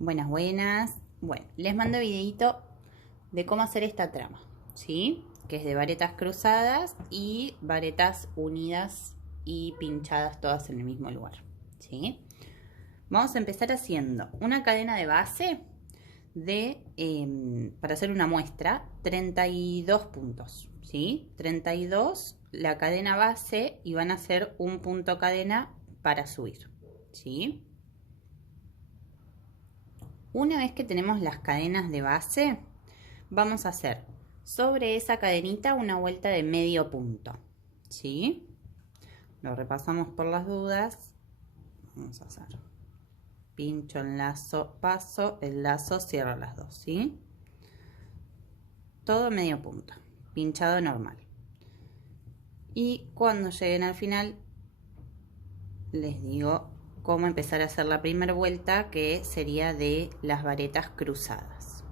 Buenas, buenas. Bueno, les mando videito de cómo hacer esta trama, ¿sí? Que es de varetas cruzadas y varetas unidas y pinchadas todas en el mismo lugar, ¿sí? Vamos a empezar haciendo una cadena de base para hacer una muestra, 32 puntos, ¿sí? 32 la cadena base y van a hacer un punto cadena para subir, ¿sí? Una vez que tenemos las cadenas de base, vamos a hacer sobre esa cadenita una vuelta de medio punto, ¿sí? Lo repasamos por las dudas. Vamos a hacer pincho, enlazo, paso, enlazo, cierro las dos, ¿sí? Todo medio punto, pinchado normal. Y cuando lleguen al final, les digo cómo empezar a hacer la primera vuelta, que sería de las varetas cruzadas.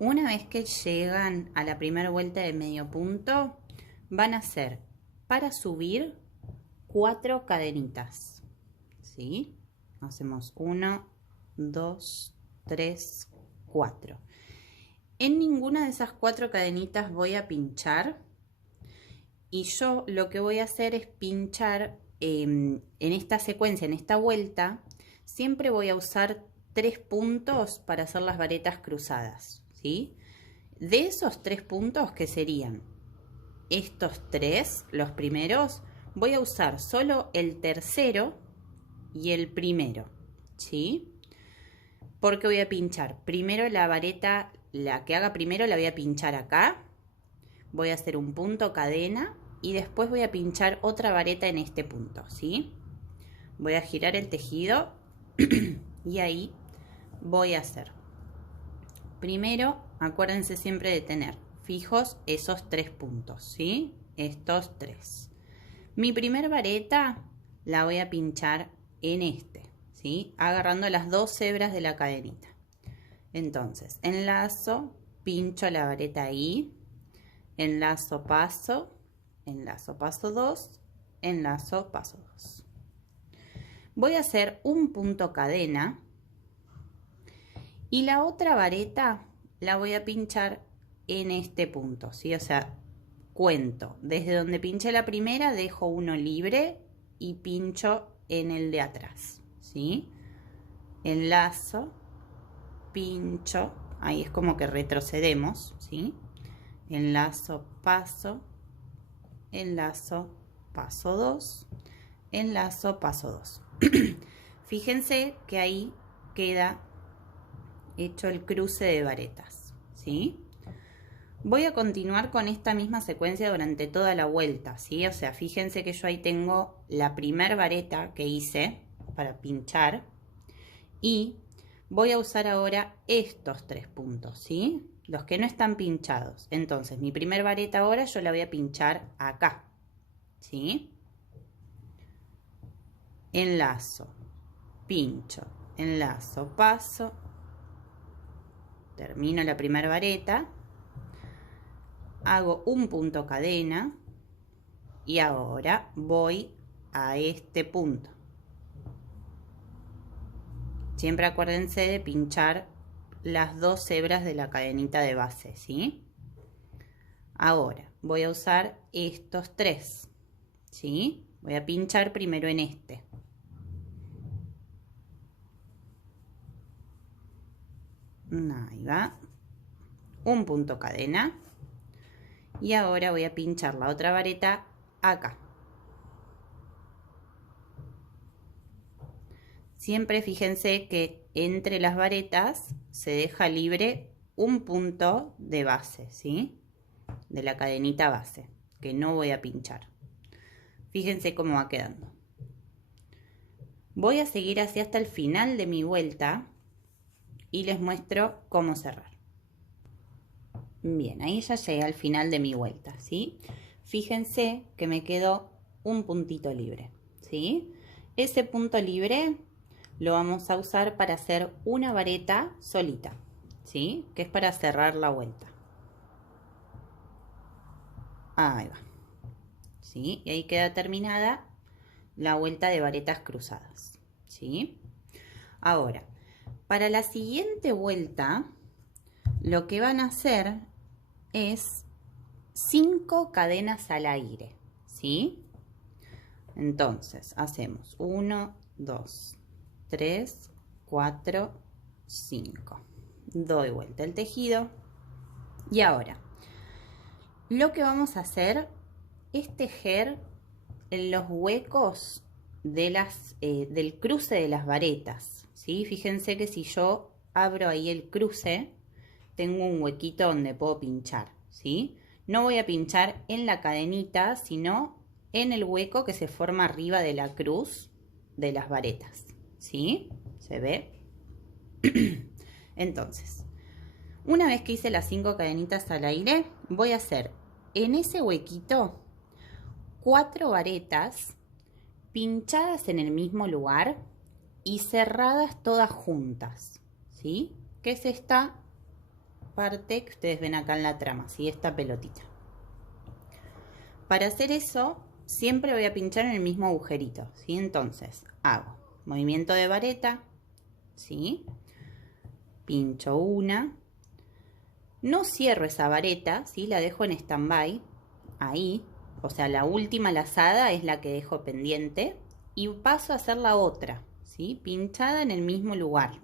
Una vez que llegan a la primera vuelta de medio punto, van a hacer para subir 4 cadenitas, ¿sí? Hacemos 1, 2, 3, 4. En ninguna de esas 4 cadenitas voy a pinchar, y yo lo que voy a hacer es pinchar en esta secuencia, en esta vuelta, siempre voy a usar 3 puntos para hacer las varetas cruzadas, ¿sí? De esos 3 puntos, que serían estos 3, los primeros, voy a usar solo el tercero y el primero, ¿sí? Porque voy a pinchar primero la vareta, la que haga primero la voy a pinchar acá, voy a hacer un punto cadena y después voy a pinchar otra vareta en este punto, ¿sí? Voy a girar el tejido y ahí voy a hacer. Primero, acuérdense siempre de tener fijos esos 3 puntos, ¿sí? Estos 3. Mi primer vareta la voy a pinchar en este, ¿sí? Agarrando las 2 hebras de la cadenita. Entonces, enlazo, pincho la vareta ahí, enlazo, paso 2, enlazo, paso 2. Voy a hacer un punto cadena y la otra vareta la voy a pinchar en este punto, ¿sí? O sea, cuento desde donde pinché la primera, dejo uno libre y pincho en el de atrás, ¿sí? Enlazo, pincho, ahí es como que retrocedemos, ¿sí? Enlazo, paso, paso 2, enlazo, paso 2. Fíjense que ahí queda hecho el cruce de varetas, ¿sí? Voy a continuar con esta misma secuencia durante toda la vuelta, ¿sí? O sea, fíjense que yo ahí tengo la primer vareta que hice para pinchar y voy a usar ahora estos 3 puntos, ¿sí? Los que no están pinchados. Entonces, mi primer vareta ahora yo la voy a pinchar acá, ¿sí? Enlazo, pincho, enlazo, paso, termino la primera vareta, hago un punto cadena y ahora voy a este punto. Siempre acuérdense de pinchar las 2 hebras de la cadenita de base, ¿sí? Ahora voy a usar estos 3, ¿sí? Voy a pinchar primero en este. Ahí va. Un punto cadena. Y ahora voy a pinchar la otra vareta acá. Siempre fíjense que entre las varetas se deja libre un punto de base, ¿sí? De la cadenita base, que no voy a pinchar. Fíjense cómo va quedando. Voy a seguir así hasta el final de mi vuelta y les muestro cómo cerrar. Bien, ahí ya llegué al final de mi vuelta, ¿sí? Fíjense que me quedó un puntito libre, ¿sí? Ese punto libre lo vamos a usar para hacer una vareta solita, ¿sí? Que es para cerrar la vuelta. Ahí va, ¿sí? Y ahí queda terminada la vuelta de varetas cruzadas. ¿sí? Ahora, para la siguiente vuelta, lo que van a hacer es 5 cadenas al aire, ¿sí? Entonces, hacemos 1, 2, 3, 4, 5. Doy vuelta el tejido. Y ahora, lo que vamos a hacer es tejer en los huecos de del cruce de las varetas, ¿sí? Fíjense que si yo abro ahí el cruce, tengo un huequito donde puedo pinchar, ¿sí? No voy a pinchar en la cadenita, sino en el hueco que se forma arriba de la cruz de las varetas, ¿sí? ¿Se ve? Entonces, una vez que hice las 5 cadenitas al aire, voy a hacer en ese huequito 4 varetas pinchadas en el mismo lugar y cerradas todas juntas, ¿sí? Que es esta parte que ustedes ven acá en la trama, ¿sí? Esta pelotita. Para hacer eso, siempre voy a pinchar en el mismo agujerito, ¿sí? Entonces, hago movimiento de vareta, ¿sí? Pincho una. No cierro esa vareta, ¿sí? La dejo en stand-by, ahí. O sea, la última lazada es la que dejo pendiente. Y paso a hacer la otra, ¿sí? Pinchada en el mismo lugar.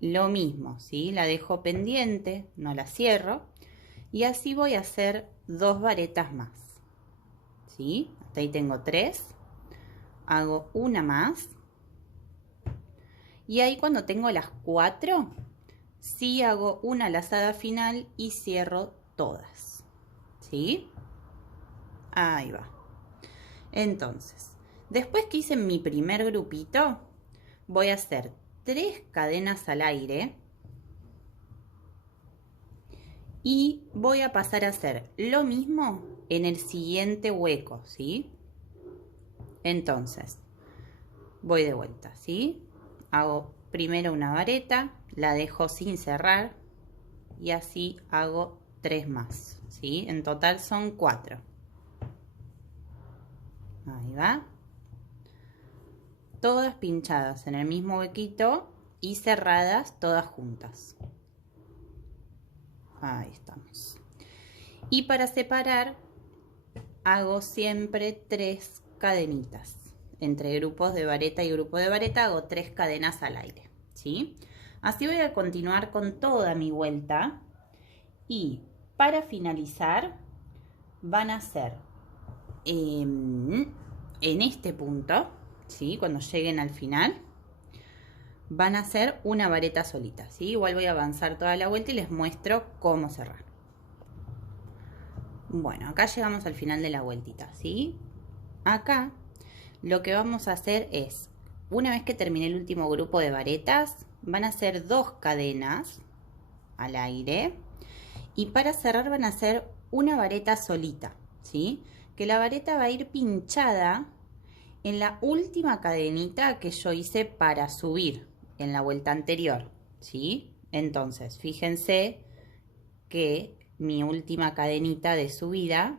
Lo mismo, ¿sí? La dejo pendiente, no la cierro. Y así voy a hacer 2 varetas más, ¿sí? Hasta ahí tengo 3. Hago una más. Y ahí cuando tengo las 4, sí hago una lazada final y cierro todas, ¿sí? Ahí va. Entonces, después que hice mi primer grupito, voy a hacer 3 cadenas al aire y voy a pasar a hacer lo mismo en el siguiente hueco, ¿sí? Entonces, voy de vuelta, ¿sí? Hago primero una vareta, la dejo sin cerrar y así hago 3 más, ¿sí? En total son 4. Ahí va. Todas pinchadas en el mismo huequito y cerradas todas juntas. Ahí estamos. Y para separar hago siempre 3 cadenitas. Entre grupos de vareta y grupo de vareta hago 3 cadenas al aire, ¿sí? Así voy a continuar con toda mi vuelta. Y para finalizar van a ser en este punto, ¿sí? Cuando lleguen al final, van a hacer una vareta solita, ¿sí? Igual voy a avanzar toda la vuelta y les muestro cómo cerrar. Bueno, acá llegamos al final de la vueltita, ¿sí? Acá lo que vamos a hacer es, una vez que termine el último grupo de varetas, van a hacer 2 cadenas al aire. Y para cerrar van a hacer una vareta solita, ¿sí? Que la vareta va a ir pinchada en la última cadenita que yo hice para subir en la vuelta anterior, ¿sí? Entonces, fíjense que mi última cadenita de subida,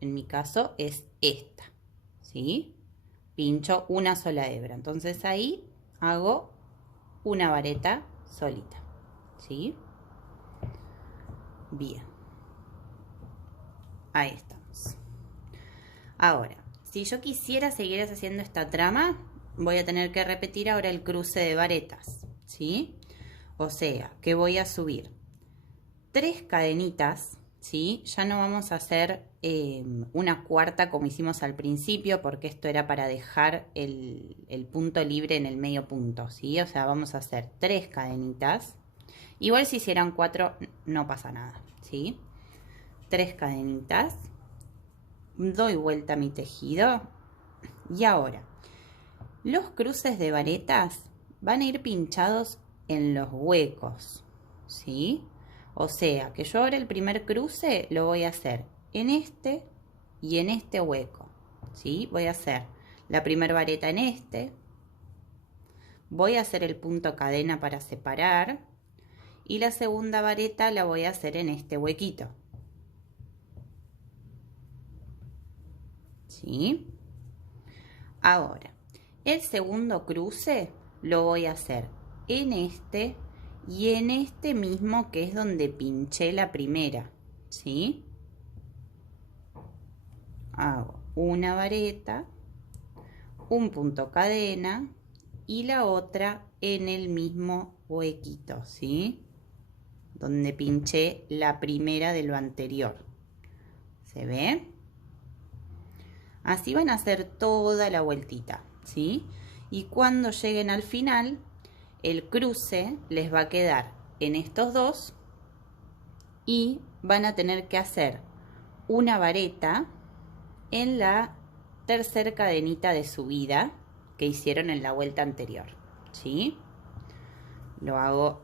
en mi caso, es esta, ¿sí? Pincho una sola hebra. Entonces ahí hago una vareta solita, ¿sí? Bien. Ahí estamos. Ahora, si yo quisiera seguir haciendo esta trama, voy a tener que repetir ahora el cruce de varetas, ¿sí? O sea, que voy a subir 3 cadenitas, ¿sí? Ya no vamos a hacer una cuarta como hicimos al principio, porque esto era para dejar el punto libre en el medio punto, ¿sí? O sea, vamos a hacer 3 cadenitas. Igual si hicieran 4 no pasa nada, ¿sí? 3 cadenitas, doy vuelta a mi tejido y ahora los cruces de varetas van a ir pinchados en los huecos, ¿sí? O sea que yo ahora el primer cruce lo voy a hacer en este y en este hueco, ¿sí? Voy a hacer la primera vareta en este, voy a hacer el punto cadena para separar y la segunda vareta la voy a hacer en este huequito, ¿sí? Ahora, El segundo cruce lo voy a hacer en este y en este mismo que es donde pinché la primera, ¿sí? Hago una vareta, un punto cadena y la otra en el mismo huequito, ¿sí? Donde pinché la primera de lo anterior. ¿Se ve? Así van a hacer toda la vueltita, ¿sí? Y cuando lleguen al final, el cruce les va a quedar en estos dos y van a tener que hacer una vareta en la tercera cadenita de subida que hicieron en la vuelta anterior, ¿sí? Lo hago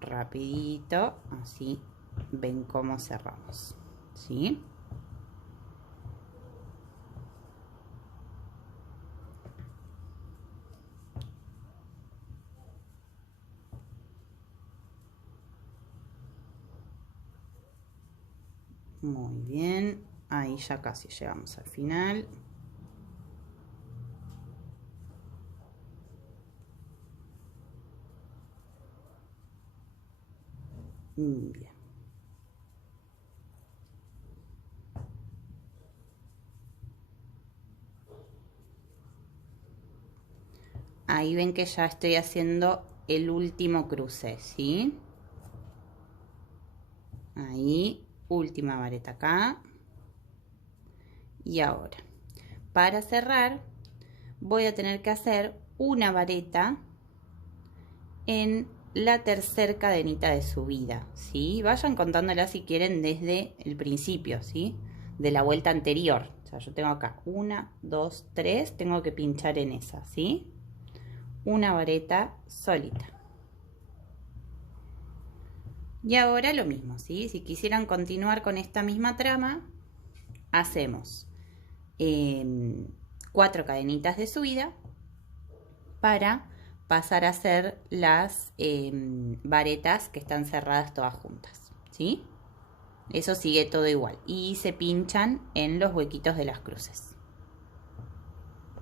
rapidito, así ven cómo cerramos, ¿sí? Muy bien, ahí ya casi llegamos al final. Bien. Ahí ven que ya estoy haciendo el último cruce, ¿sí? Ahí, última vareta acá. Y ahora, para cerrar, voy a tener que hacer una vareta en la tercera cadenita de subida, ¿sí? Vayan contándola si quieren desde el principio, ¿sí? De la vuelta anterior. O sea, yo tengo acá 1, 2, 3, tengo que pinchar en esa, ¿sí? Una vareta solita. Y ahora lo mismo, ¿sí? Si quisieran continuar con esta misma trama, hacemos 4 cadenitas de subida para pasar a hacer las varetas que están cerradas todas juntas, ¿sí? Eso sigue todo igual y se pinchan en los huequitos de las cruces.